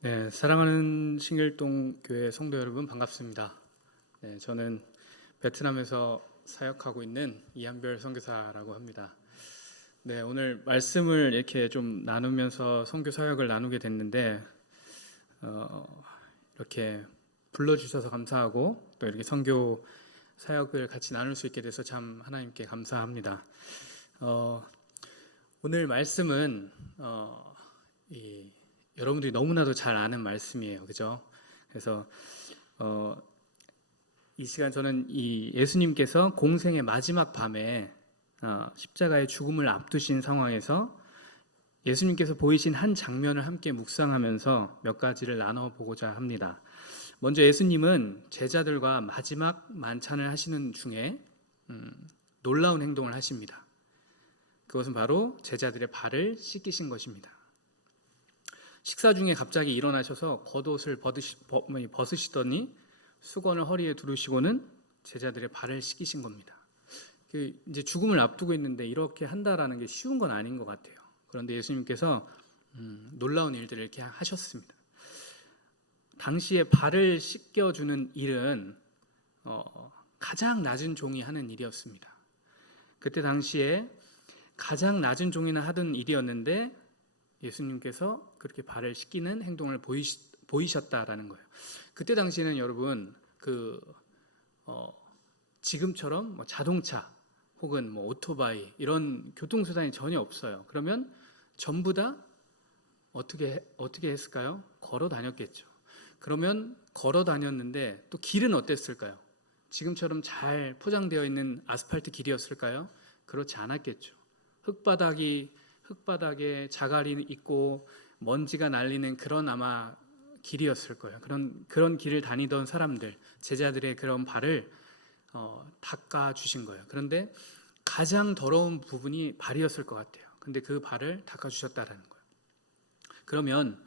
네, 사랑하는 신길동 교회 성도 여러분 반갑습니다. 네, 저는 베트남에서 사역하고 있는 이한별 선교사라고 합니다. 네, 오늘 말씀을 이렇게 좀 나누면서 선교 사역을 나누게 됐는데 이렇게 불러주셔서 감사하고 또 이렇게 선교 사역을 같이 나눌 수 있게 돼서 참 하나님께 감사합니다. 오늘 말씀은 여러분들이 너무나도 잘 아는 말씀이에요, 그죠? 그래서 이 시간 저는 이 예수님께서 공생의 마지막 밤에 십자가의 죽음을 앞두신 상황에서 예수님께서 보이신 한 장면을 함께 묵상하면서 몇 가지를 나눠보고자 합니다. 먼저 예수님은 제자들과 마지막 만찬을 하시는 중에 놀라운 행동을 하십니다. 그것은 바로 제자들의 발을 씻기신 것입니다. 식사 중에 갑자기 일어나셔서 겉옷을 벗으시더니 수건을 허리에 두르시고는 제자들의 발을 씻기신 겁니다. 이제 죽음을 앞두고 있는데 이렇게 한다라는 게 쉬운 건 아닌 것 같아요. 그런데 예수님께서 놀라운 일들을 이렇게 하셨습니다. 당시에 발을 씻겨주는 일은 가장 낮은 종이 하는 일이었습니다. 그때 당시에 가장 낮은 종이나 하던 일이었는데 예수님께서 그렇게 발을 씻기는 행동을 보이셨다라는 거예요. 그때 당시에는 여러분 지금처럼 자동차 혹은 오토바이 이런 교통수단이 전혀 없어요. 그러면 전부 다 어떻게 했을까요? 걸어 다녔겠죠. 그러면 걸어 다녔는데 또 길은 어땠을까요? 지금처럼 잘 포장되어 있는 아스팔트 길이었을까요? 그렇지 않았겠죠. 흙바닥에 자갈이 있고 먼지가 날리는 그런 아마 길이었을 거예요. 그런 길을 다니던 사람들, 제자들의 그런 발을 닦아 주신 거예요. 그런데 가장 더러운 부분이 발이었을 것 같아요. 근데 그 발을 닦아 주셨다라는 거예요. 그러면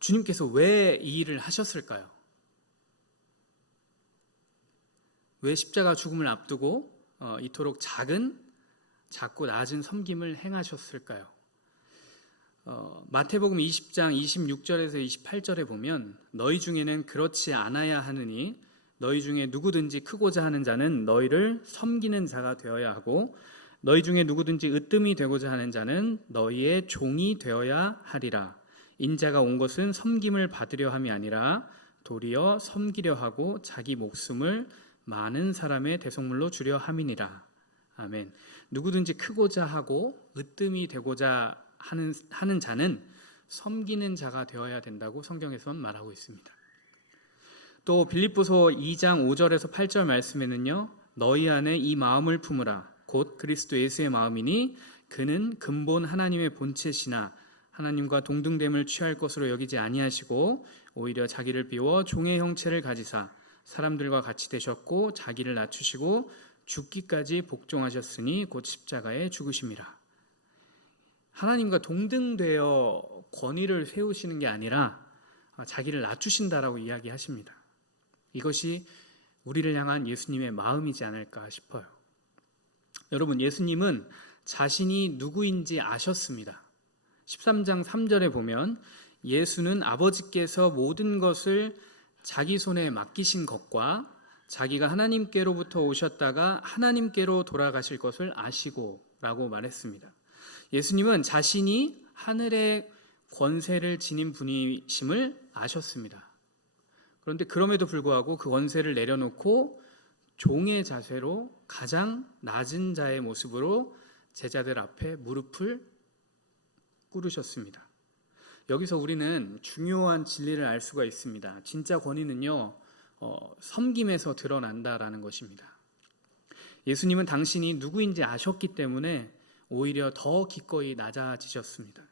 주님께서 왜 이 일을 하셨을까요? 왜 십자가 죽음을 앞두고 이토록 작고 낮은 섬김을 행하셨을까요? 마태복음 20장 26절에서 28절에 보면 너희 중에는 그렇지 않아야 하느니 너희 중에 누구든지 크고자 하는 자는 너희를 섬기는 자가 되어야 하고 너희 중에 누구든지 으뜸이 되고자 하는 자는 너희의 종이 되어야 하리라. 인자가 온 것은 섬김을 받으려 함이 아니라 도리어 섬기려 하고 자기 목숨을 많은 사람의 대속물로 주려 함이니라. 아멘. 누구든지 크고자 하고 으뜸이 되고자 하는 자는 섬기는 자가 되어야 된다고 성경에서는 말하고 있습니다. 또 빌립보서 2장 5절에서 8절 말씀에는요. 너희 안에 이 마음을 품으라. 곧 그리스도 예수의 마음이니 그는 근본 하나님의 본체시나 하나님과 동등됨을 취할 것으로 여기지 아니하시고 오히려 자기를 비워 종의 형체를 가지사 사람들과 같이 되셨고 자기를 낮추시고 죽기까지 복종하셨으니 곧 십자가에 죽으심이라. 하나님과 동등되어 권위를 세우시는 게 아니라 자기를 낮추신다라고 이야기하십니다. 이것이 우리를 향한 예수님의 마음이지 않을까 싶어요. 여러분, 예수님은 자신이 누구인지 아셨습니다. 13장 3절에 보면 예수는 아버지께서 모든 것을 자기 손에 맡기신 것과 자기가 하나님께로부터 오셨다가 하나님께로 돌아가실 것을 아시고 라고 말했습니다. 예수님은 자신이 하늘의 권세를 지닌 분이심을 아셨습니다. 그런데 그럼에도 불구하고 그 권세를 내려놓고 종의 자세로 가장 낮은 자의 모습으로 제자들 앞에 무릎을 꿇으셨습니다. 여기서 우리는 중요한 진리를 알 수가 있습니다. 진짜 권위는요, 섬김에서 드러난다라는 것입니다. 예수님은 당신이 누구인지 아셨기 때문에 오히려 더 기꺼이 낮아지셨습니다.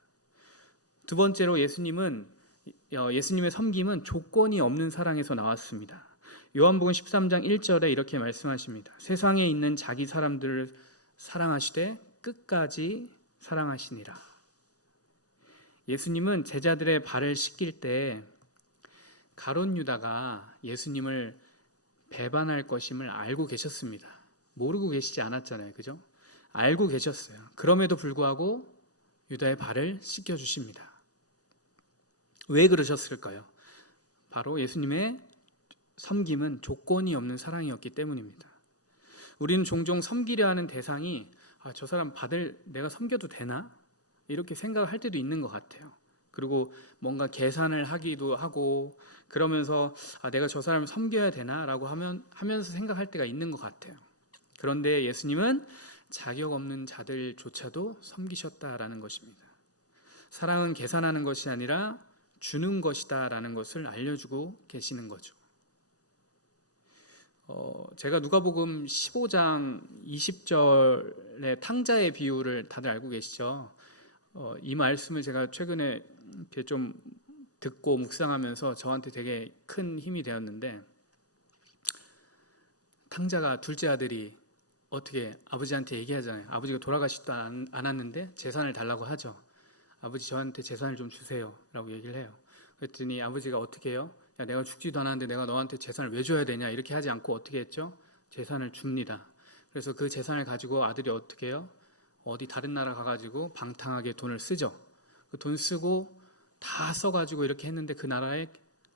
두 번째로 예수님의 섬김은 조건이 없는 사랑에서 나왔습니다. 요한복음 13장 1절에 이렇게 말씀하십니다. 세상에 있는 자기 사람들을 사랑하시되 끝까지 사랑하시니라. 예수님은 제자들의 발을 씻길 때 가룟 유다가 예수님을 배반할 것임을 알고 계셨습니다. 모르고 계시지 않았잖아요, 그죠? 알고 계셨어요. 그럼에도 불구하고 유다의 발을 씻겨주십니다. 왜 그러셨을까요? 바로 예수님의 섬김은 조건이 없는 사랑이었기 때문입니다. 우리는 종종 섬기려 하는 대상이 저 사람 내가 섬겨도 되나? 이렇게 생각할 때도 있는 것 같아요. 그리고 뭔가 계산을 하기도 하고 그러면서 내가 저 사람을 섬겨야 되나? 라고 하면서 생각할 때가 있는 것 같아요. 그런데 예수님은 자격 없는 자들조차도 섬기셨다라는 것입니다. 사랑은 계산하는 것이 아니라 주는 것이다라는 것을 알려주고 계시는 거죠. 제가 누가복음 15장 20절의 탕자의 비유를 다들 알고 계시죠? 이 말씀을 제가 최근에 이렇게 좀 듣고 묵상하면서 저한테 되게 큰 힘이 되었는데, 탕자가 둘째 아들이 어떻게 아버지한테 얘기하잖아요. 아버지가 돌아가시지도 않았는데 재산을 달라고 하죠. 아버지 저한테 재산을 좀 주세요 라고 얘기를 해요. 그랬더니 아버지가 어떻게 해요? 야, 내가 죽지도 않았는데 내가 너한테 재산을 왜 줘야 되냐, 이렇게 하지 않고 어떻게 했죠? 재산을 줍니다. 그래서 그 재산을 가지고 아들이 어떻게 해요? 어디 다른 나라 가가지고 방탕하게 돈을 쓰죠. 그 돈 쓰고 다 써가지고 이렇게 했는데 그 나라에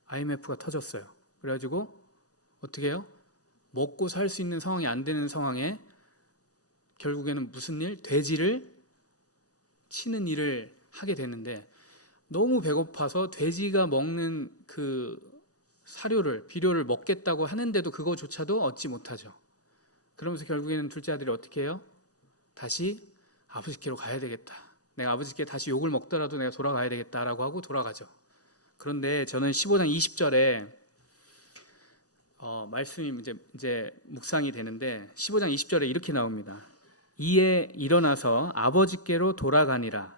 IMF가 터졌어요. 그래가지고 어떻게 해요? 먹고 살 수 있는 상황이 안 되는 상황에 결국에는 무슨 일? 돼지를 치는 일을 하게 되는데, 너무 배고파서 돼지가 먹는 그 비료를 먹겠다고 하는데도 그거조차도 얻지 못하죠. 그러면서 결국에는 둘째 아들이 어떻게 해요? 다시 아버지께로 가야 되겠다. 내가 아버지께 다시 욕을 먹더라도 내가 돌아가야 되겠다라고 하고 돌아가죠. 그런데 저는 15장 20절에 말씀이 이제 묵상이 되는데, 15장 20절에 이렇게 나옵니다. 이에 일어나서 아버지께로 돌아가니라.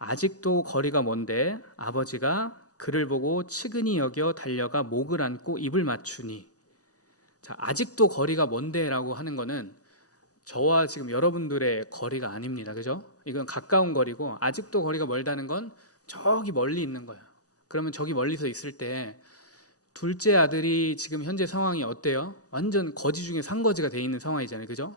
아직도 거리가 먼데 아버지가 그를 보고 측은히 여겨 달려가 목을 안고 입을 맞추니. 자, 아직도 거리가 먼데라고 하는 거는 저와 지금 여러분들의 거리가 아닙니다. 그죠? 이건 가까운 거리고, 아직도 거리가 멀다는 건 저기 멀리 있는 거예요. 그러면 저기 멀리서 있을 때 둘째 아들이 지금 현재 상황이 어때요? 완전 거지 중에 상거지가 돼 있는 상황이잖아요. 그죠?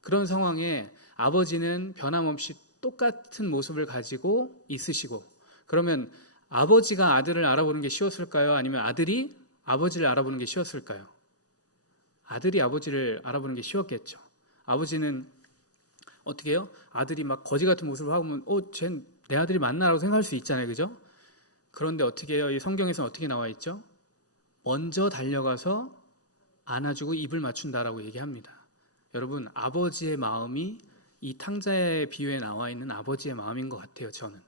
그런 상황에 아버지는 변함없이 똑같은 모습을 가지고 있으시고, 그러면 아버지가 아들을 알아보는 게 쉬웠을까요? 아니면 아들이 아버지를 알아보는 게 쉬웠을까요? 아들이 아버지를 알아보는 게 쉬웠겠죠. 아버지는 어떻게 해요? 아들이 막 거지 같은 모습을 하면 쟤 내 아들이 맞나라고 생각할 수 있잖아요. 그죠? 그런데 어떻게 해요? 이 성경에서는 어떻게 나와 있죠? 먼저 달려가서 안아주고 입을 맞춘다라고 얘기합니다. 여러분, 아버지의 마음이 이 탕자의 비유에 나와 있는 아버지의 마음인 것 같아요. 저는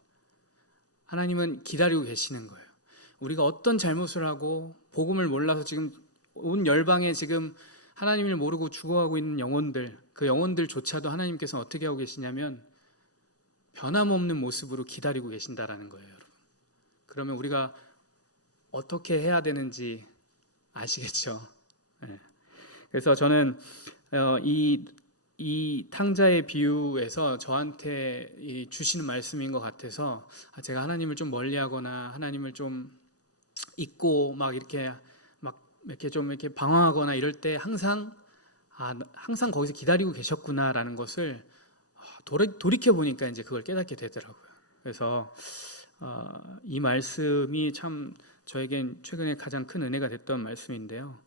하나님은 기다리고 계시는 거예요. 우리가 어떤 잘못을 하고 복음을 몰라서 지금 온 열방에 지금 하나님을 모르고 죽어가고 있는 영혼들, 그 영혼들조차도 하나님께서 어떻게 하고 계시냐면 변함없는 모습으로 기다리고 계신다라는 거예요. 여러분, 그러면 우리가 어떻게 해야 되는지 아시겠죠? 네. 그래서 저는 이 탕자의 비유에서 저한테 주시는 말씀인 것 같아서, 제가 하나님을 좀 멀리하거나 하나님을 좀 잊고 막 이렇게 좀 이렇게 방황하거나 이럴 때 항상 거기서 기다리고 계셨구나라는 것을 돌이켜 보니까 이제 그걸 깨닫게 되더라고요. 그래서 이 말씀이 참 저에겐 최근에 가장 큰 은혜가 됐던 말씀인데요.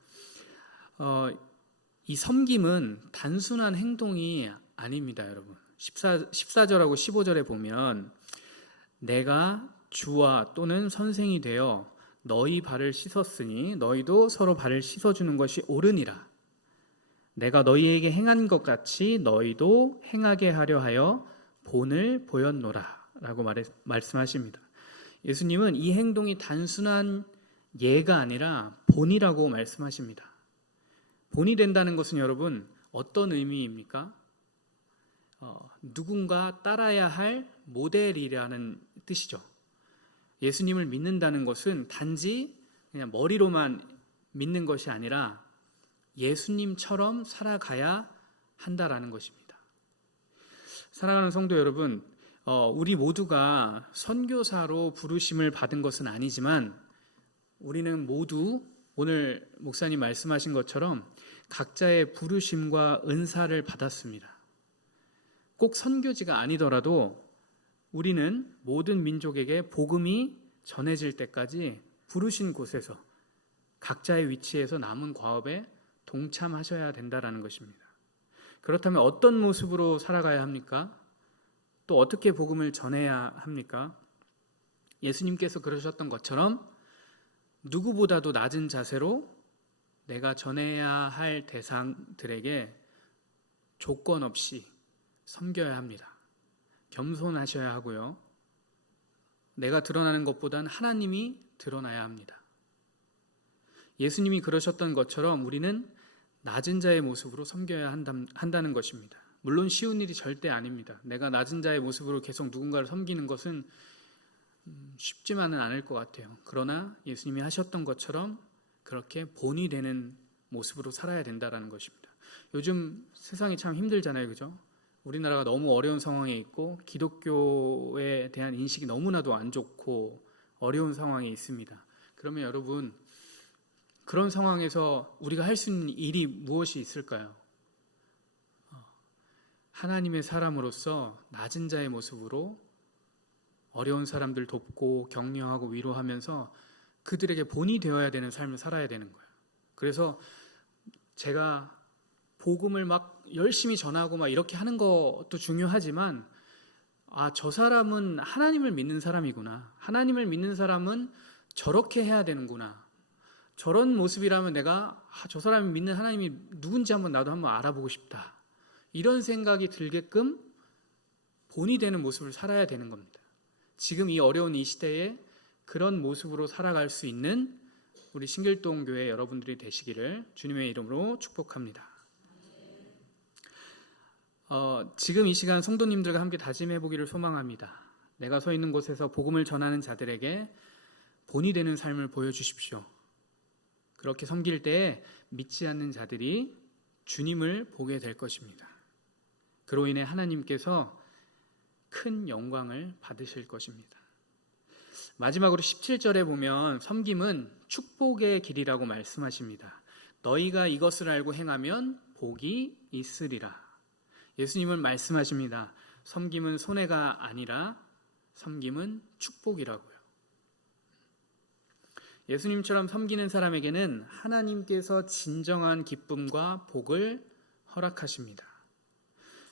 이 섬김은 단순한 행동이 아닙니다, 여러분. 14절하고 15절에 보면 내가 주와 또는 선생이 되어 너희 발을 씻었으니 너희도 서로 발을 씻어주는 것이 옳으니라. 내가 너희에게 행한 것 같이 너희도 행하게 하려 하여 본을 보였노라 라고 말씀하십니다. 예수님은 이 행동이 단순한 예가 아니라 본이라고 말씀하십니다. 본이 된다는 것은 여러분 어떤 의미입니까? 누군가 따라야 할 모델이라는 뜻이죠. 예수님을 믿는다는 것은 단지 그냥 머리로만 믿는 것이 아니라 예수님처럼 살아가야 한다라는 것입니다. 사랑하는 성도 여러분, 우리 모두가 선교사로 부르심을 받은 것은 아니지만 우리는 모두 오늘 목사님 말씀하신 것처럼 각자의 부르심과 은사를 받았습니다. 꼭 선교지가 아니더라도 우리는 모든 민족에게 복음이 전해질 때까지 부르신 곳에서 각자의 위치에서 남은 과업에 동참하셔야 된다라는 것입니다. 그렇다면 어떤 모습으로 살아가야 합니까? 또 어떻게 복음을 전해야 합니까? 예수님께서 그러셨던 것처럼 누구보다도 낮은 자세로 내가 전해야 할 대상들에게 조건 없이 섬겨야 합니다. 겸손하셔야 하고요. 내가 드러나는 것보다는 하나님이 드러나야 합니다. 예수님이 그러셨던 것처럼 우리는 낮은 자의 모습으로 섬겨야 한다는 것입니다. 물론 쉬운 일이 절대 아닙니다. 내가 낮은 자의 모습으로 계속 누군가를 섬기는 것은 쉽지만은 않을 것 같아요. 그러나 예수님이 하셨던 것처럼 그렇게 본이 되는 모습으로 살아야 된다는 것입니다. 요즘 세상이 참 힘들잖아요, 그죠? 우리나라가 너무 어려운 상황에 있고 기독교에 대한 인식이 너무나도 안 좋고 어려운 상황에 있습니다. 그러면 여러분, 그런 상황에서 우리가 할 수 있는 일이 무엇이 있을까요? 하나님의 사람으로서 낮은 자의 모습으로 어려운 사람들 돕고 격려하고 위로하면서 그들에게 본이 되어야 되는 삶을 살아야 되는 거예요. 그래서 제가 복음을 막 열심히 전하고 막 이렇게 하는 것도 중요하지만 저 사람은 하나님을 믿는 사람이구나. 하나님을 믿는 사람은 저렇게 해야 되는구나. 저런 모습이라면 내가 저 사람이 믿는 하나님이 누군지 나도 한번 알아보고 싶다. 이런 생각이 들게끔 본이 되는 모습을 살아야 되는 겁니다. 지금 이 어려운 이 시대에 그런 모습으로 살아갈 수 있는 우리 신길동 교회 여러분들이 되시기를 주님의 이름으로 축복합니다. 지금 이 시간 성도님들과 함께 다짐해 보기를 소망합니다. 내가 서 있는 곳에서 복음을 전하는 자들에게 본이 되는 삶을 보여주십시오. 그렇게 섬길 때에 믿지 않는 자들이 주님을 보게 될 것입니다. 그로 인해 하나님께서 큰 영광을 받으실 것입니다. 마지막으로 17절에 보면 섬김은 축복의 길이라고 말씀하십니다. 너희가 이것을 알고 행하면 복이 있으리라. 예수님은 말씀하십니다. 섬김은 손해가 아니라 섬김은 축복이라고요. 예수님처럼 섬기는 사람에게는 하나님께서 진정한 기쁨과 복을 허락하십니다.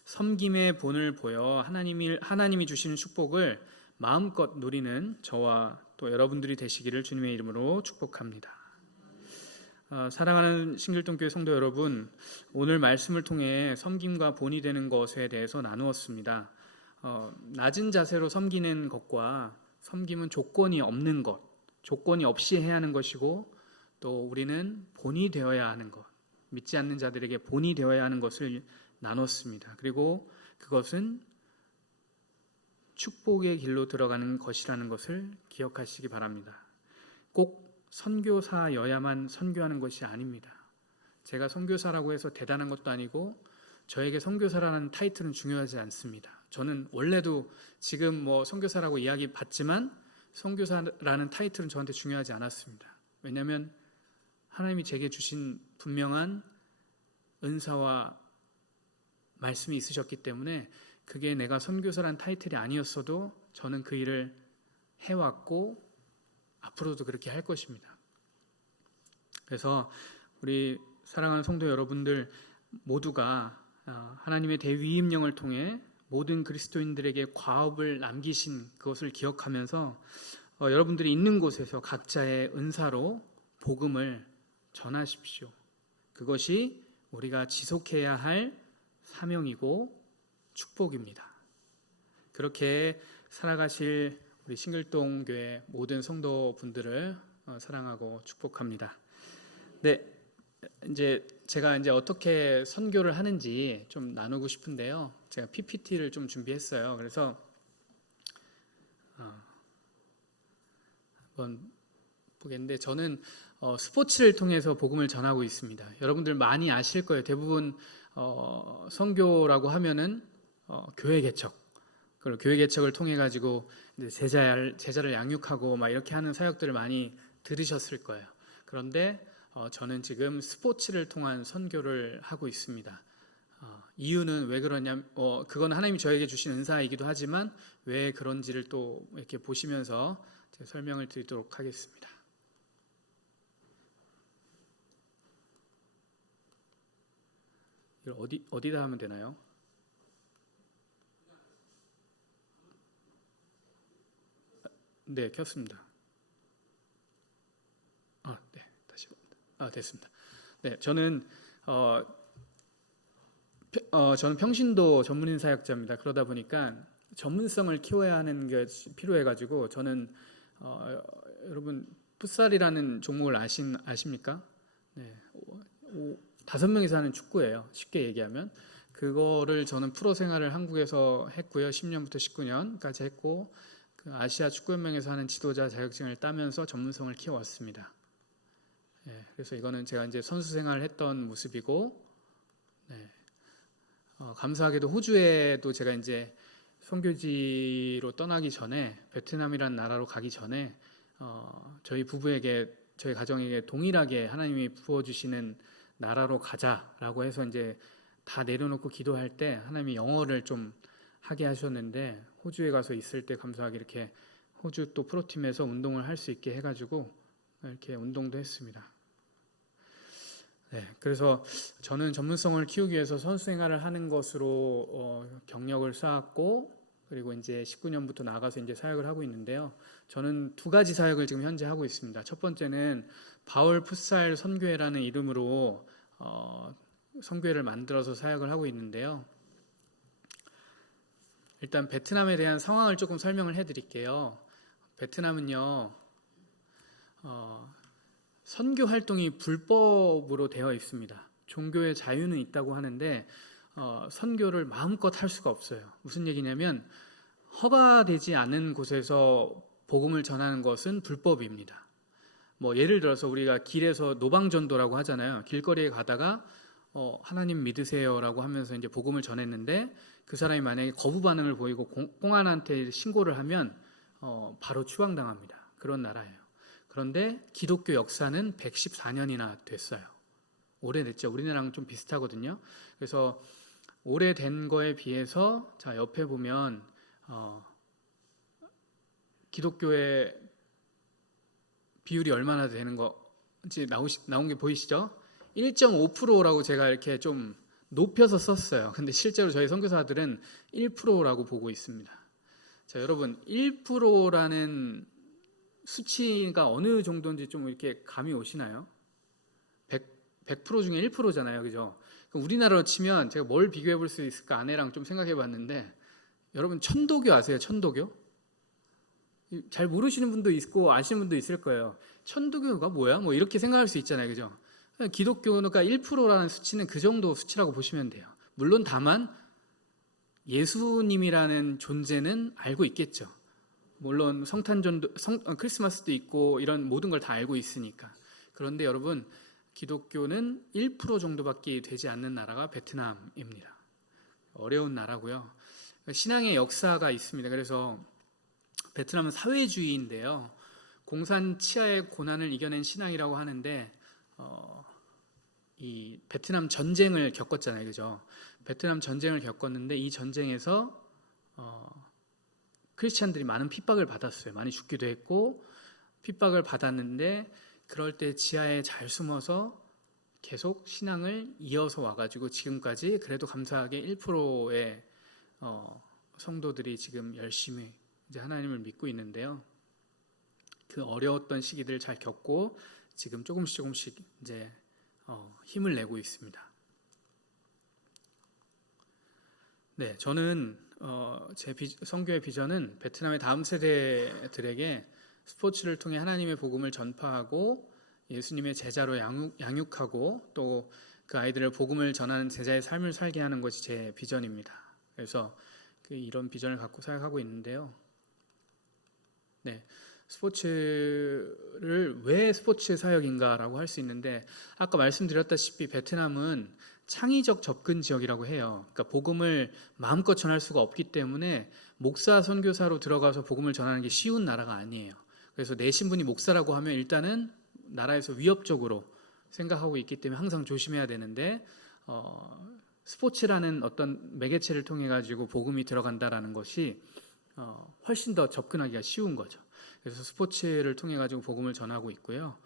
섬김의 본을 보여 하나님이 주시는 축복을 마음껏 누리는 저와 또 여러분들이 되시기를 주님의 이름으로 축복합니다. 사랑하는 신길동교회 성도 여러분, 오늘 말씀을 통해 섬김과 본이 되는 것에 대해서 나누었습니다. 낮은 자세로 섬기는 것과 섬김은 조건이 없는 것, 조건이 없이 해야 하는 것이고 또 우리는 본이 되어야 하는 것, 믿지 않는 자들에게 본이 되어야 하는 것을 나눴습니다. 그리고 그것은 축복의 길로 들어가는 것이라는 것을 기억하시기 바랍니다. 꼭 선교사여야만 선교하는 것이 아닙니다. 제가 선교사라고 해서 대단한 것도 아니고 저에게 선교사라는 타이틀은 중요하지 않습니다. 저는 원래도 지금 선교사라고 이야기 받지만 선교사라는 타이틀은 저한테 중요하지 않았습니다. 왜냐하면 하나님이 제게 주신 분명한 은사와 말씀이 있으셨기 때문에 그게 내가 선교사라는 타이틀이 아니었어도 저는 그 일을 해왔고 앞으로도 그렇게 할 것입니다. 그래서 우리 사랑하는 성도 여러분들 모두가 하나님의 대위임령을 통해 모든 그리스도인들에게 과업을 남기신 그것을 기억하면서 여러분들이 있는 곳에서 각자의 은사로 복음을 전하십시오. 그것이 우리가 지속해야 할 사명이고 축복입니다. 그렇게 살아가실 우리 신길동 교회 모든 성도분들을 사랑하고 축복합니다. 네, 제가 어떻게 선교를 하는지 좀 나누고 싶은데요. 제가 PPT를 좀 준비했어요. 그래서 한번 보겠는데 저는 스포츠를 통해서 복음을 전하고 있습니다. 여러분들 많이 아실 거예요. 대부분 선교라고 하면은 교회 개척, 그리고 교회 개척을 통해 가지고 제자를 양육하고 막 이렇게 하는 사역들을 많이 들으셨을 거예요. 그런데 저는 지금 스포츠를 통한 선교를 하고 있습니다. 이유는 왜 그러냐면 그건 하나님이 저에게 주신 은사이기도 하지만 왜 그런지를 또 이렇게 보시면서 제 설명을 드리도록 하겠습니다. 이걸 어디다 하면 되나요? 네, 켰습니다. 네, 다시. 됐습니다. 네, 저는 저는 평신도 전문인 사역자입니다. 그러다 보니까 전문성을 키워야 하는 게 필요해가지고 저는 여러분 풋살이라는 종목을 아십니까? 네, 5명이서 하는 축구예요. 쉽게 얘기하면 그거를 저는 프로 생활을 한국에서 했고요. 10년부터 19년까지 했고 그 아시아 축구연맹에서 하는 지도자 자격증을 따면서 전문성을 키워왔습니다. 네, 그래서 이거는 제가 이제 선수 생활을 했던 모습이고, 네, 감사하게도 호주에도 제가 이제 선교지로 떠나기 전에 베트남이라는 나라로 가기 전에 저희 부부에게 저희 가정에게 동일하게 하나님이 부어주시는 나라로 가자라고 해서 이제 다 내려놓고 기도할 때 하나님이 영어를 좀 하게 하셨는데 호주에 가서 있을 때 감사하게 이렇게 호주 또 프로팀에서 운동을 할 수 있게 해가지고 이렇게 운동도 했습니다. 네, 그래서 저는 전문성을 키우기 위해서 선수 생활을 하는 것으로 경력을 쌓았고 그리고 이제 19년부터 나가서 이제 사역을 하고 있는데요. 저는 2가지 사역을 지금 현재 하고 있습니다. 첫 번째는 바울 풋살 선교회라는 이름으로 선교회를 만들어서 사역을 하고 있는데요. 일단 베트남에 대한 상황을 조금 설명을 해드릴게요. 베트남은요, 선교 활동이 불법으로 되어 있습니다. 종교의 자유는 있다고 하는데 선교를 마음껏 할 수가 없어요. 무슨 얘기냐면 허가되지 않은 곳에서 복음을 전하는 것은 불법입니다. 뭐 예를 들어서 우리가 길에서 노방전도라고 하잖아요. 길거리에 가다가 하나님 믿으세요라고 하면서 이제 복음을 전했는데 그 사람이 만약에 거부 반응을 보이고 공안한테 신고를 하면 바로 추방당합니다. 그런 나라예요. 그런데 기독교 역사는 114년이나 됐어요. 오래됐죠. 우리나라랑 좀 비슷하거든요. 그래서 오래된 거에 비해서 자 옆에 보면 기독교의 비율이 얼마나 되는 거지 나온 게 보이시죠? 1.5%라고 제가 이렇게 좀 높여서 썼어요. 근데 실제로 저희 선교사들은 1%라고 보고 있습니다. 자, 여러분 1%라는 수치가 어느 정도인지 좀 이렇게 감이 오시나요? 100% 중에 1%잖아요. 그죠? 그럼 우리나라로 치면 제가 뭘 비교해 볼 수 있을까 아내랑 좀 생각해 봤는데 여러분 천도교 아세요? 천도교? 잘 모르시는 분도 있고 아시는 분도 있을 거예요. 천도교가 뭐야? 뭐 이렇게 생각할 수 있잖아요. 그죠? 기독교가 1%라는 수치는 그 정도 수치라고 보시면 돼요. 물론 다만 예수님이라는 존재는 알고 있겠죠. 물론 성탄전도 크리스마스도 있고 이런 모든 걸 다 알고 있으니까. 그런데 여러분 기독교는 1% 정도밖에 되지 않는 나라가 베트남입니다. 어려운 나라고요. 신앙의 역사가 있습니다. 그래서 베트남은 사회주의인데요. 공산 치하의 고난을 이겨낸 신앙이라고 하는데 이 베트남 전쟁을 겪었잖아요. 그죠? 베트남 전쟁을 겪었는데 이 전쟁에서 크리스찬들이 많은 핍박을 받았어요. 많이 죽기도 했고 핍박을 받았는데 그럴 때 지하에 잘 숨어서 계속 신앙을 이어서 와가지고 지금까지 그래도 감사하게 1%의 성도들이 지금 열심히 이제 하나님을 믿고 있는데요. 그 어려웠던 시기들을 잘 겪고 지금 조금씩 이제 힘을 내고 있습니다. 네, 저는 제 선교의 비전은 베트남의 다음 세대들에게 스포츠를 통해 하나님의 복음을 전파하고 예수님의 제자로 양육하고 또 그 아이들을 복음을 전하는 제자의 삶을 살게 하는 것이 제 비전입니다. 그래서 이런 비전을 갖고 사역하고 있는데요. 네, 스포츠를 왜 스포츠 사역인가라고 할 수 있는데 아까 말씀드렸다시피 베트남은 창의적 접근 지역이라고 해요. 그러니까 복음을 마음껏 전할 수가 없기 때문에 목사 선교사로 들어가서 복음을 전하는 게 쉬운 나라가 아니에요. 그래서 내 신분이 목사라고 하면 일단은 나라에서 위협적으로 생각하고 있기 때문에 항상 조심해야 되는데 스포츠라는 어떤 매개체를 통해 가지고 복음이 들어간다라는 것이 훨씬 더 접근하기가 쉬운 거죠. 그래서 스포츠를 통해 가지고 복음을 전하고 있고요.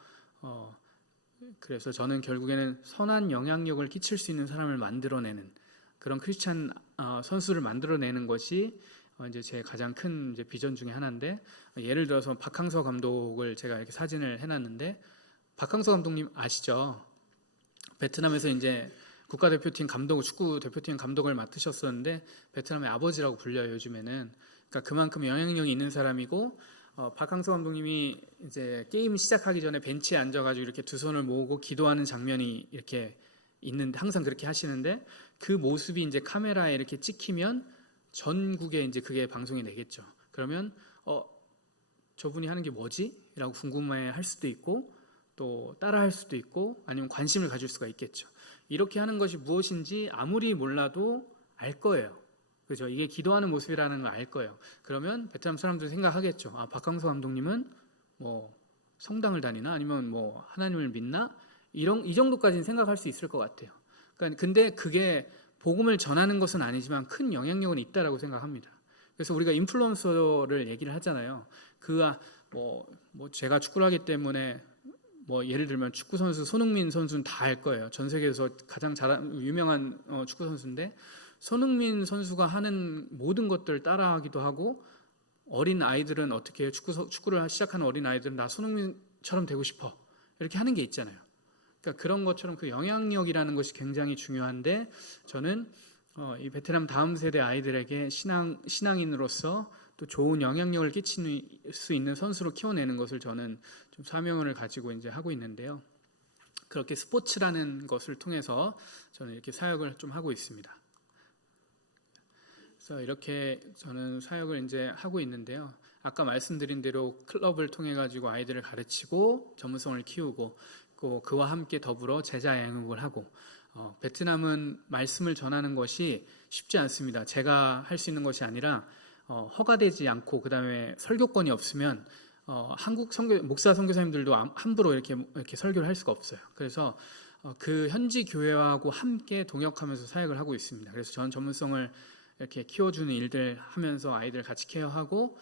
그래서 저는 결국에는 선한 영향력을 끼칠 수 있는 사람을 만들어내는 그런 크리스찬 선수를 만들어내는 것이 이제 제 가장 큰 이제 비전 중에 하나인데, 예를 들어서 박항서 감독을 제가 이렇게 사진을 해놨는데, 박항서 감독님 아시죠? 베트남에서 이제 국가대표팀 감독, 축구 대표팀 감독을 맡으셨었는데 베트남의 아버지라고 불려요 요즘에는. 그러니까 그만큼 영향력이 있는 사람이고, 박항서 감독님이 이제 게임 시작하기 전에 벤치에 앉아가지고 이렇게 두 손을 모으고 기도하는 장면이 이렇게 있는데, 항상 그렇게 하시는데 그 모습이 이제 카메라에 이렇게 찍히면 전국에 이제 그게 방송이 되겠죠. 그러면 저분이 하는 게 뭐지? 라고 궁금해할 수도 있고 또 따라할 수도 있고 아니면 관심을 가질 수가 있겠죠. 이렇게 하는 것이 무엇인지 아무리 몰라도 알 거예요. 그죠? 이게 기도하는 모습이라는 걸 알 거예요. 그러면 베트남 사람들 생각하겠죠. 박항서 감독님은 뭐 성당을 다니나 아니면 뭐 하나님을 믿나? 이 정도까지는 생각할 수 있을 것 같아요. 그러니까 근데 그게 복음을 전하는 것은 아니지만 큰 영향력은 있다라고 생각합니다. 그래서 우리가 인플루언서를 얘기를 하잖아요. 뭐 제가 축구를 하기 때문에 뭐 예를 들면 축구 선수 손흥민 선수는 다 알 거예요. 전 세계에서 가장 유명한 축구 선수인데, 손흥민 선수가 하는 모든 것들을 따라하기도 하고, 어린 아이들은 어떻게 해요? 축구를 시작하는 어린 아이들은 나 손흥민처럼 되고 싶어 이렇게 하는 게 있잖아요. 그러니까 그런 것처럼 그 영향력이라는 것이 굉장히 중요한데, 저는 이 베트남 다음 세대 아이들에게 신앙인으로서 또 좋은 영향력을 끼칠 수 있는 선수로 키워내는 것을 저는 좀 사명을 가지고 이제 하고 있는데요. 그렇게 스포츠라는 것을 통해서 저는 이렇게 사역을 좀 하고 있습니다. 그래서 이렇게 저는 사역을 이제 하고 있는데요. 아까 말씀드린 대로 클럽을 통해 가지고 아이들을 가르치고 전문성을 키우고, 그와 함께 더불어 제자 양육을 하고, 베트남은 말씀을 전하는 것이 쉽지 않습니다. 제가 할 수 있는 것이 아니라 허가되지 않고 그다음에 설교권이 없으면 한국 목사 선교사님들도 함부로 이렇게 설교를 할 수가 없어요. 그래서 그 현지 교회하고 함께 동역하면서 사역을 하고 있습니다. 그래서 저는 전문성을 이렇게 키워주는 일들 하면서 아이들 같이 케어하고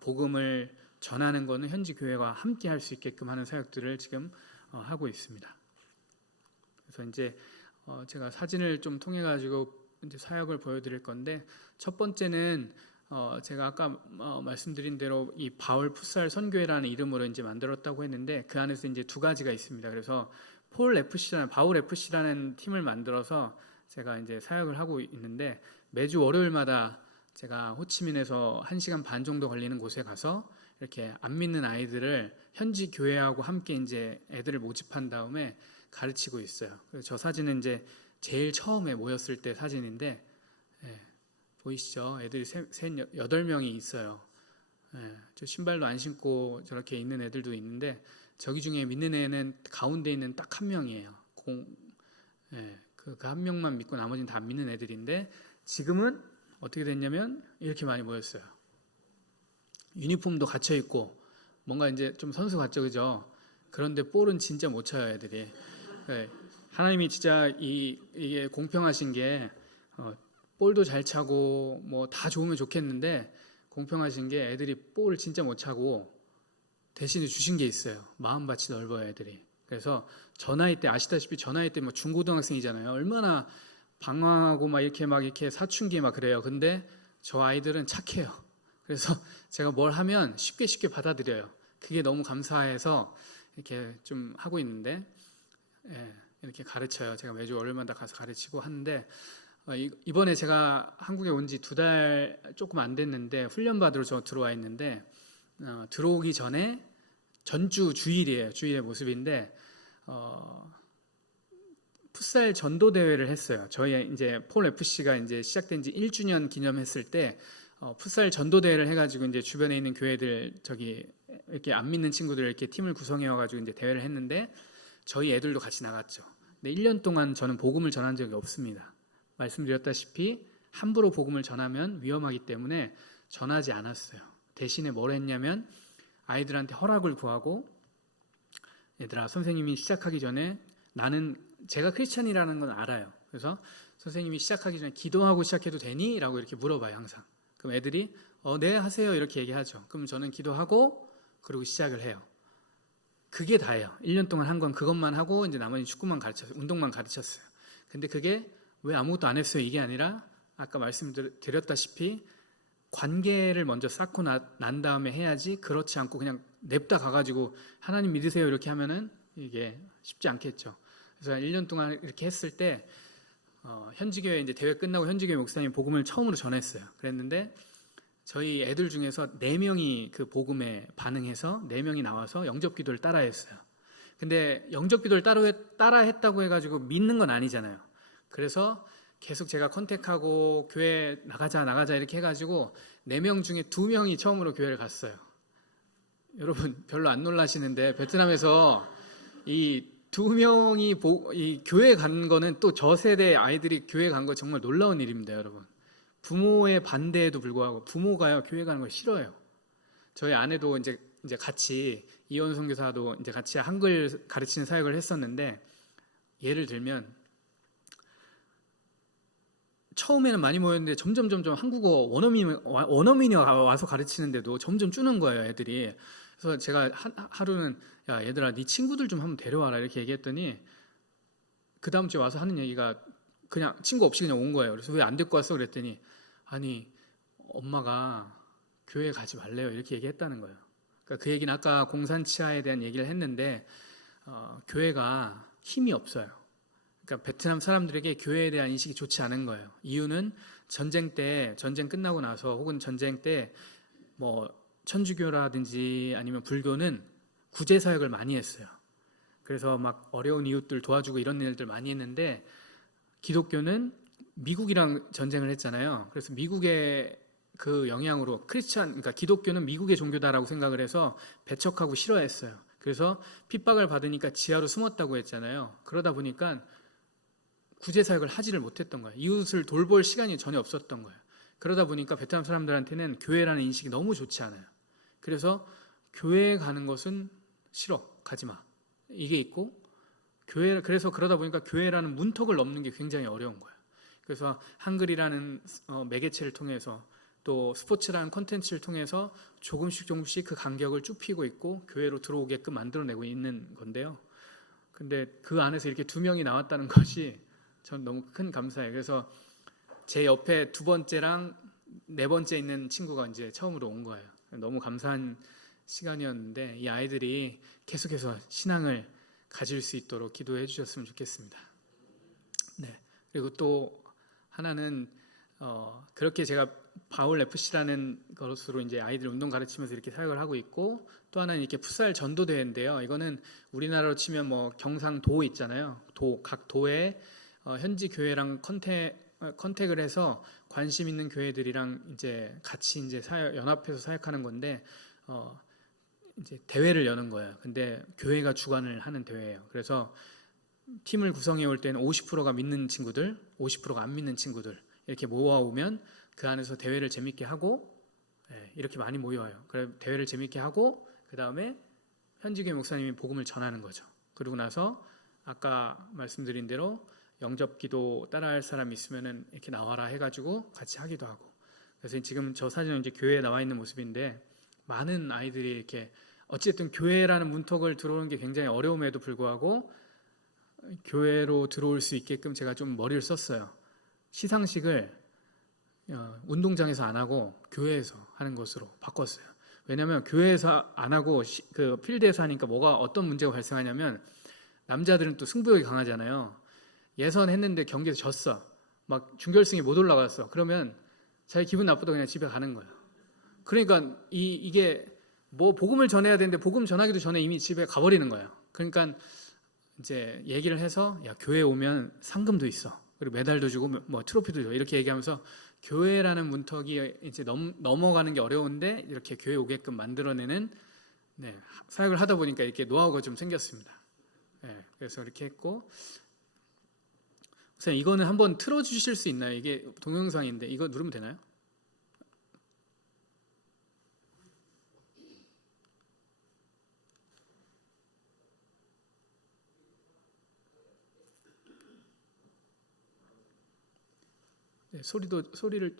복음을 전하는 거는 현지 교회와 함께 할 수 있게끔 하는 사역들을 지금 하고 있습니다. 그래서 이제 제가 사진을 좀 통해 가지고 이제 사역을 보여드릴 건데, 첫 번째는 제가 아까 말씀드린 대로 이 바울 풋살 선교회라는 이름으로 이제 만들었다고 했는데, 그 안에서 이제 두 가지가 있습니다. 그래서 바울 FC라는 팀을 만들어서 제가 이제 사역을 하고 있는데, 매주 월요일마다 제가 호치민에서 1시간 반 정도 걸리는 곳에 가서 이렇게 안 믿는 아이들을 현지 교회하고 함께 이제 애들을 모집한 다음에 가르치고 있어요. 그래서 저 사진은 이제 제일 처음에 모였을 때 사진인데, 보이시죠? 애들이 8명이 있어요. 저 신발도 안 신고 저렇게 있는 애들도 있는데, 저기 중에 믿는 애는 가운데 있는 딱 한 명이에요. 그 한 명만 믿고 나머지는 다 안 믿는 애들인데, 지금은 어떻게 됐냐면 이렇게 많이 모였어요. 유니폼도 갇혀 있고 뭔가 이제 좀 선수 같죠, 그죠? 그런데 볼은 진짜 못 차요, 애들이. 하나님이 진짜 이게 공평하신 게, 볼도 잘 차고 뭐 다 좋으면 좋겠는데 공평하신 게 애들이 볼을 진짜 못 차고 대신에 주신 게 있어요. 마음밭이 넓어요, 애들이. 그래서 저 나이 때, 아시다시피 저 나이 때 뭐 중고등학생이잖아요. 얼마나 방황하고 막 이렇게 사춘기 막 그래요. 근데 저 아이들은 착해요. 그래서 제가 뭘 하면 쉽게 받아들여요. 그게 너무 감사해서 이렇게 좀 하고 있는데, 이렇게 가르쳐요. 제가 매주 월요일마다 가서 가르치고 하는데, 이번에 제가 한국에 온 지 2달 조금 안 됐는데 훈련 받으러 저 들어와 있는데, 들어오기 전에 전주 주일의 모습인데, 풋살 전도 대회를 했어요. 저희 이제 폴 FC가 이제 시작된 지 1주년 기념했을 때 풋살 전도 대회를 해가지고 이제 주변에 있는 교회들 이렇게 안 믿는 친구들 이렇게 팀을 구성해와가지고 이제 대회를 했는데, 저희 애들도 같이 나갔죠. 근데 1년 동안 저는 복음을 전한 적이 없습니다. 말씀드렸다시피 함부로 복음을 전하면 위험하기 때문에 전하지 않았어요. 대신에 뭘 했냐면 아이들한테 허락을 구하고, 얘들아, 선생님이 시작하기 전에 제가 크리스찬이라는 건 알아요. 그래서 선생님이 시작하기 전에 기도하고 시작해도 되니? 라고 이렇게 물어봐요, 항상. 그럼 애들이 네, 하세요, 이렇게 얘기하죠. 그럼 저는 기도하고 그리고 시작을 해요. 그게 다예요. 1년 동안 한 건 그것만 하고 이제 나머지 축구만 가르쳤어요. 운동만 가르쳤어요. 근데 그게 왜 아무것도 안 했어요? 이게 아니라 아까 말씀드렸다시피 관계를 먼저 쌓고 난 다음에 해야지, 그렇지 않고 그냥 냅다 가가지고 하나님 믿으세요 이렇게 하면은 이게 쉽지 않겠죠. 그래서 1년 동안 이렇게 했을 때 현지교회 이제 대회 끝나고 현지교회 목사님 복음을 처음으로 전했어요. 그랬는데 저희 애들 중에서 4명이 그 복음에 반응해서 4명이 나와서 영접기도를 따라했어요. 근데 영접기도를 따라 했다고 해가지고 믿는 건 아니잖아요. 그래서 계속 제가 컨택하고 교회 나가자 이렇게 해가지고 4명 중에 2명이 처음으로 교회를 갔어요. 여러분 별로 안 놀라시는데 베트남에서 이 2명이 이 교회 간 거는, 또 저 세대 아이들이 교회 간 거 정말 놀라운 일입니다, 여러분. 부모의 반대에도 불구하고 부모가요 교회 가는 걸 싫어해요. 저희 아내도 이제 같이 이혼 선교사도 이제 같이 한글 가르치는 사역을 했었는데, 예를 들면 처음에는 많이 모였는데 점점 한국어 원어민이 와서 가르치는데도 점점 줄는 거예요, 애들이. 그래서 제가 하루는 야 얘들아 네 친구들 좀 한번 데려와라 이렇게 얘기했더니 그 다음 주에 와서 하는 얘기가 그냥 친구 없이 그냥 온 거예요. 그래서 왜 안 데리고 왔어? 그랬더니 아니 엄마가 교회 가지 말래요 이렇게 얘기했다는 거예요. 그러니까 그 얘기는 아까 공산치하에 대한 얘기를 했는데 교회가 힘이 없어요. 그러니까 베트남 사람들에게 교회에 대한 인식이 좋지 않은 거예요. 이유는 전쟁 끝나고 나서 혹은 전쟁 때 뭐 천주교라든지 아니면 불교는 구제 사역을 많이 했어요. 그래서 막 어려운 이웃들 도와주고 이런 일들 많이 했는데, 기독교는 미국이랑 전쟁을 했잖아요. 그래서 미국의 그 영향으로 그러니까 기독교는 미국의 종교다라고 생각을 해서 배척하고 싫어했어요. 그래서 핍박을 받으니까 지하로 숨었다고 했잖아요. 그러다 보니까 구제사역을 하지를 못했던 거예요. 이웃을 돌볼 시간이 전혀 없었던 거예요. 그러다 보니까 베트남 사람들한테는 교회라는 인식이 너무 좋지 않아요. 그래서 교회 가는 것은 싫어, 가지 마, 이게 있고, 그래서 그러다 보니까 교회라는 문턱을 넘는 게 굉장히 어려운 거예요. 그래서 한글이라는 매개체를 통해서 또 스포츠라는 콘텐츠를 통해서 조금씩 그 간격을 좁히고 있고 교회로 들어오게끔 만들어내고 있는 건데요. 근데 그 안에서 이렇게 2명이 나왔다는 것이 전 너무 큰 감사해요. 그래서 제 옆에 2번째랑 4번째 있는 친구가 이제 처음으로 온 거예요. 너무 감사한 시간이었는데 이 아이들이 계속해서 신앙을 가질 수 있도록 기도해 주셨으면 좋겠습니다. 네. 그리고 또 하나는 그렇게 제가 바울 FC라는 것으로 이제 아이들 운동 가르치면서 이렇게 사역을 하고 있고, 또 하나는 이렇게 풋살 전도 대회인데요. 이거는 우리나라로 치면 뭐 경상도 있잖아요. 각 도에 현지 교회랑 컨택을 해서 관심 있는 교회들이랑 이제 같이 이제 연합해서 사역하는 건데 이제 대회를 여는 거예요. 근데 교회가 주관을 하는 대회예요. 그래서 팀을 구성해 올 때는 50%가 믿는 친구들, 50%가 안 믿는 친구들 이렇게 모아오면 그 안에서 대회를 재밌게 하고, 이렇게 많이 모여요. 그래 대회를 재밌게 하고 그 다음에 현지교회 목사님이 복음을 전하는 거죠. 그러고 나서 아까 말씀드린 대로 영접기도 따라할 사람 있으면은 이렇게 나와라 해가지고 같이 하기도 하고. 그래서 지금 저 사진은 이제 교회에 나와 있는 모습인데, 많은 아이들이 이렇게 어쨌든 교회라는 문턱을 들어오는 게 굉장히 어려움에도 불구하고 교회로 들어올 수 있게끔 제가 좀 머리를 썼어요. 시상식을 운동장에서 안 하고 교회에서 하는 것으로 바꿨어요. 왜냐하면 교회에서 안 하고 그 필드에서 하니까 어떤 문제가 발생하냐면, 남자들은 또 승부욕이 강하잖아요. 예선했는데 경기에서 졌어. 막 준결승에 못 올라갔어. 그러면 자기 기분 나쁘다 그냥 집에 가는 거예요. 그러니까 이게 뭐 복음을 전해야 되는데 복음 전하기도 전에 이미 집에 가버리는 거예요. 그러니까 이제 얘기를 해서 야 교회 오면 상금도 있어. 그리고 메달도 주고 뭐 트로피도 주고 이렇게 얘기하면서 교회라는 문턱이 이제 넘어가는 게 어려운데 이렇게 교회 오게끔 만들어내는 사역을 하다 보니까 이렇게 노하우가 좀 생겼습니다. 그래서 이렇게 했고, 선생님 이거는 한번 틀어주실 수 있나요? 이게 동영상인데 이거 누르면 되나요? 소리를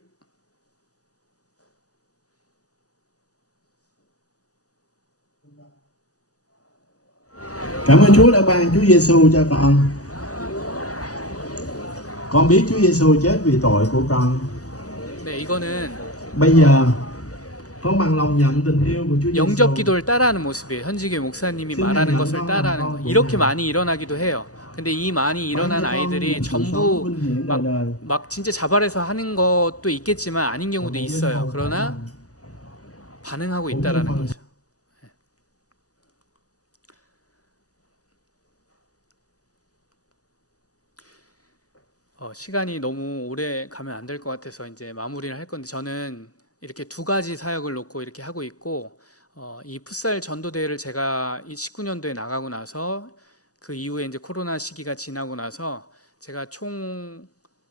Cảm ơn Chúa đã ban Chúa Giêsu cho con. Con biết Chúa Giêsu chết vì tội của con. 네, 이거는 Bây giờ con bằng lòng nhận tình yêu của Chúa 영접 Giêsu. 기도를 따라하는 모습이에요. 현지교회 목사님이 말하는 것을 따라하는 거. 이렇게 많이 일어나기도 해요. 근데 이 많이 일어난 아이들이 전부 막 진짜 자발해서 하는 것도 있겠지만 아닌 경우도 있어요. 그러나 반응하고 있다라는 거죠. 시간이 너무 오래 가면 안 될 것 같아서 이제 마무리를 할 건데, 저는 이렇게 두 가지 사역을 놓고 이렇게 하고 있고, 이 풋살 전도대회를 제가 19년도에 나가고 나서 그 이후에 이제 코로나 시기가 지나고 나서 제가 총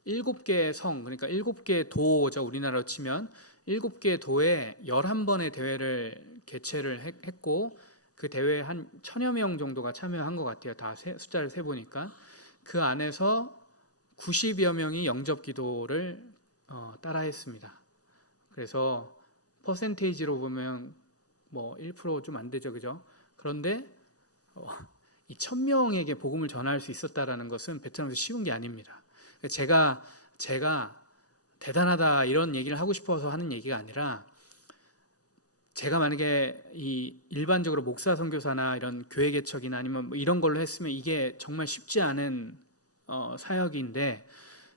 7개 성, 그러니까 7개 도죠, 우리나라로 치면 7개 도에 11번의 대회를 개최를 했고, 그 대회에 한 1000여 명 정도가 참여한 것 같아요. 다 숫자를 세보니까. 그 안에서 90여 명이 영접 기도를 따라했습니다. 그래서 퍼센테이지로 보면 뭐 1% 좀 안 되죠, 그죠? 그런데 이 1000명에게 복음을 전할 수 있었다라는 것은 베트남에서 쉬운 게 아닙니다. 제가 대단하다 이런 얘기를 하고 싶어서 하는 얘기가 아니라, 제가 만약에 이 일반적으로 목사 선교사나 이런 교회 개척이나 아니면 뭐 이런 걸로 했으면 이게 정말 쉽지 않은 사역인데,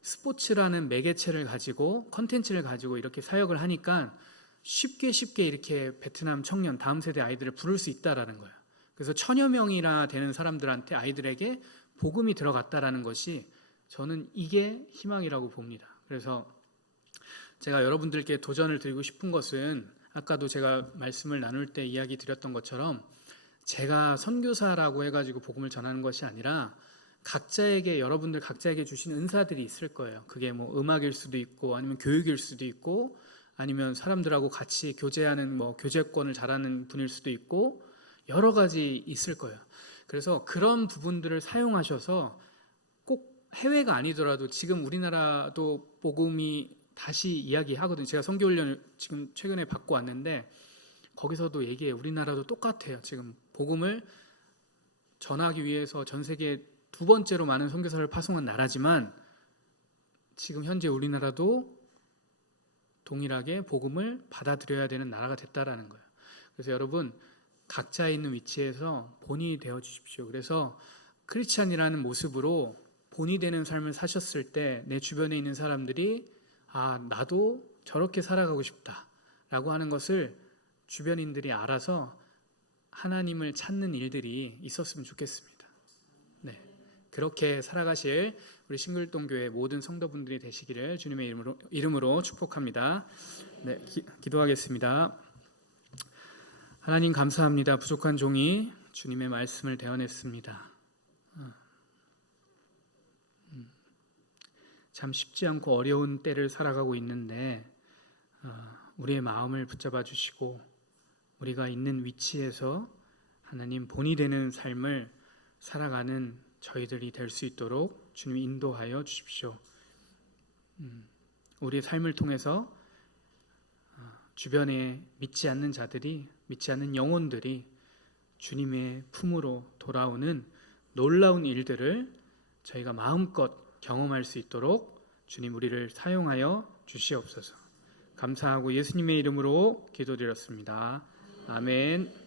스포츠라는 매개체를 가지고 컨텐츠를 가지고 이렇게 사역을 하니까 쉽게 이렇게 베트남 청년 다음 세대 아이들을 부를 수 있다라는 거예요. 그래서 1000여 명이나 되는 사람들한테, 아이들에게 복음이 들어갔다라는 것이 저는 이게 희망이라고 봅니다. 그래서 제가 여러분들께 도전을 드리고 싶은 것은, 아까도 제가 말씀을 나눌 때 이야기 드렸던 것처럼, 제가 선교사라고 해가지고 복음을 전하는 것이 아니라 여러분들 각자에게 주신 은사들이 있을 거예요. 그게 뭐 음악일 수도 있고, 아니면 교육일 수도 있고, 아니면 사람들하고 같이 교제하는 뭐 교제권을 잘하는 분일 수도 있고, 여러 가지 있을 거예요. 그래서 그런 부분들을 사용하셔서, 꼭 해외가 아니더라도 지금 우리나라도 복음이 다시 이야기하거든요. 제가 선교훈련을 지금 최근에 받고 왔는데 거기서도 얘기해요. 우리나라도 똑같아요. 지금 복음을 전하기 위해서 전 세계 2번째로 많은 선교사를 파송한 나라지만, 지금 현재 우리나라도 동일하게 복음을 받아들여야 되는 나라가 됐다라는 거예요. 그래서 여러분, 각자 있는 위치에서 본이 되어 주십시오. 그래서 크리스찬이라는 모습으로 본이 되는 삶을 사셨을 때 내 주변에 있는 사람들이 나도 저렇게 살아가고 싶다라고 하는 것을 주변인들이 알아서 하나님을 찾는 일들이 있었으면 좋겠습니다. 네, 그렇게 살아가실 우리 싱글동교회 모든 성도분들이 되시기를 주님의 이름으로 축복합니다. 네, 기도하겠습니다. 하나님 감사합니다. 부족한 종이 주님의 말씀을 대언했습니다. 참 쉽지 않고 어려운 때를 살아가고 있는데, 우리의 마음을 붙잡아 주시고 우리가 있는 위치에서 하나님 본이 되는 삶을 살아가는 저희들이 될 수 있도록 주님이 인도하여 주십시오. 우리의 삶을 통해서 주변에 믿지 않는 자들이, 믿지 않는 영혼들이 주님의 품으로 돌아오는 놀라운 일들을 저희가 마음껏 경험할 수 있도록 주님 우리를 사용하여 주시옵소서. 감사하고 예수님의 이름으로 기도드렸습니다. 아멘.